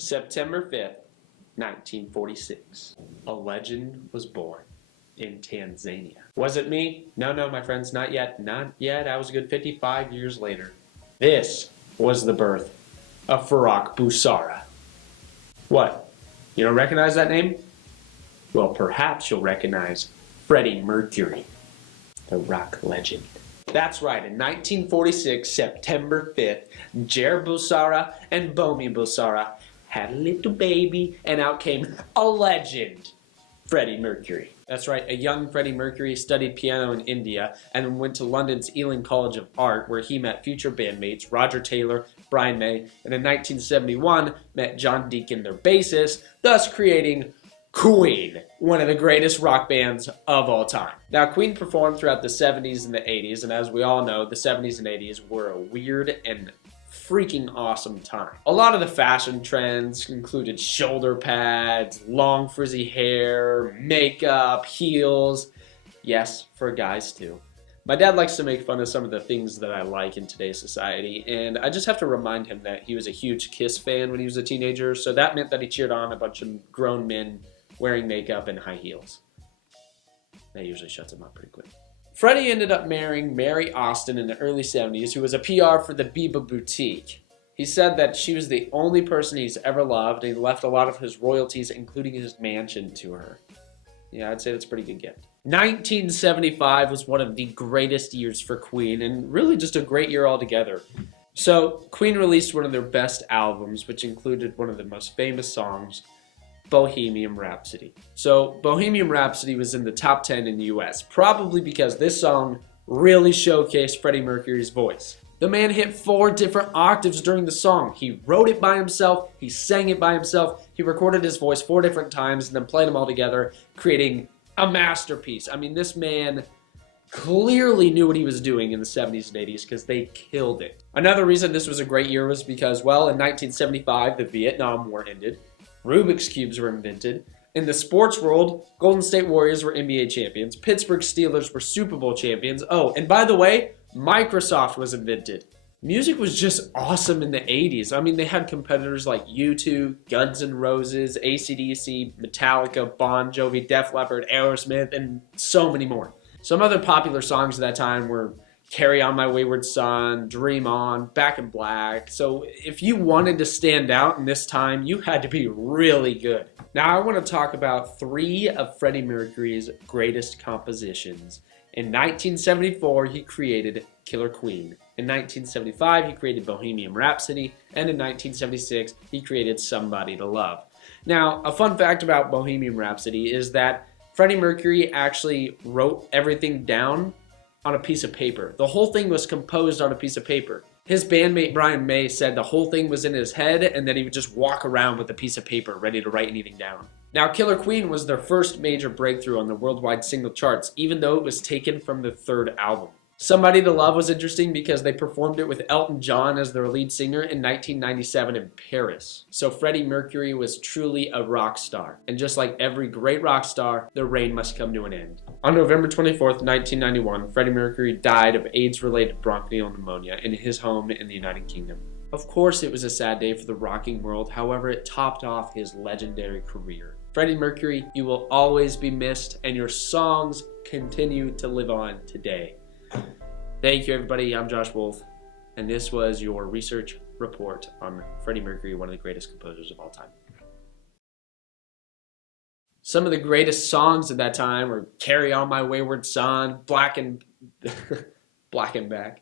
September 5th, 1946. A legend was born in Tanzania. Was it me? No, my friends, not yet. Not yet. I was a good 55 years later. This was the birth of Farrokh Busara. What? You don't recognize that name? Well, perhaps you'll recognize Freddie Mercury, the rock legend. That's right, in 1946, September 5th, Jair Busara and Bomi Busara had a little baby, and out came a legend, Freddie Mercury. That's right, a young Freddie Mercury studied piano in India and then went to London's Ealing College of Art, where he met future bandmates Roger Taylor, Brian May, and in 1971 met John Deacon, their bassist, thus creating Queen, one of the greatest rock bands of all time. Now, Queen performed throughout the 70s and the 80s, and as we all know, the 70s and 80s were a weird and freaking awesome time. A lot of the fashion trends included shoulder pads, long frizzy hair, makeup, heels. Yes, for guys too. My dad likes to make fun of some of the things that I like in today's society, and I just have to remind him that he was a huge Kiss fan when he was a teenager, so that meant that he cheered on a bunch of grown men wearing makeup and high heels. That usually shuts him up pretty quick. Freddie ended up marrying Mary Austin in the early 70s, who was a PR for the Biba Boutique. He said that she was the only person he's ever loved, and he left a lot of his royalties, including his mansion, to her. Yeah, I'd say that's a pretty good gift. 1975 was one of the greatest years for Queen, and really just a great year altogether. So, Queen released one of their best albums, which included one of the most famous songs, Bohemian Rhapsody. So, Bohemian Rhapsody was in the top 10 in the US, probably because this song really showcased Freddie Mercury's voice. The man hit 4 different octaves during the song. He wrote it by himself, he sang it by himself, he recorded his voice 4 different times and then played them all together, creating a masterpiece. I mean, this man clearly knew what he was doing in the 70s and 80s because they killed it. Another reason this was a great year was because, well, in 1975, the Vietnam War ended. Rubik's Cubes were invented. In the sports world, Golden State Warriors were NBA champions. Pittsburgh Steelers were Super Bowl champions. Oh, and by the way, Microsoft was invented. Music was just awesome in the 80s. I mean, they had competitors like U2, Guns N' Roses, AC/DC, Metallica, Bon Jovi, Def Leppard, Aerosmith, and so many more. Some other popular songs at that time were Carry On My Wayward Son, Dream On, Back in Black. So if you wanted to stand out in this time, you had to be really good. Now I want to talk about 3 of Freddie Mercury's greatest compositions. In 1974, he created Killer Queen. In 1975, he created Bohemian Rhapsody. And in 1976, he created Somebody to Love. Now, a fun fact about Bohemian Rhapsody is that Freddie Mercury actually wrote everything down on a piece of paper. The whole thing was composed on a piece of paper. His bandmate Brian May said the whole thing was in his head and that he would just walk around with a piece of paper ready to write anything down. Now, Killer Queen was their first major breakthrough on the worldwide single charts, even though it was taken from the 3rd album. Somebody to Love was interesting because they performed it with Elton John as their lead singer in 1997 in Paris. So Freddie Mercury was truly a rock star. And just like every great rock star, the reign must come to an end. On November 24th, 1991, Freddie Mercury died of AIDS-related bronchial pneumonia in his home in the United Kingdom. Of course, it was a sad day for the rocking world. However, it topped off his legendary career. Freddie Mercury, you will always be missed, and your songs continue to live on today. Thank you, everybody. I'm Josh Wolf, and this was your research report on Freddie Mercury, one of the greatest composers of all time. Some of the greatest songs at that time were Carry On My Wayward Son, Black and Back,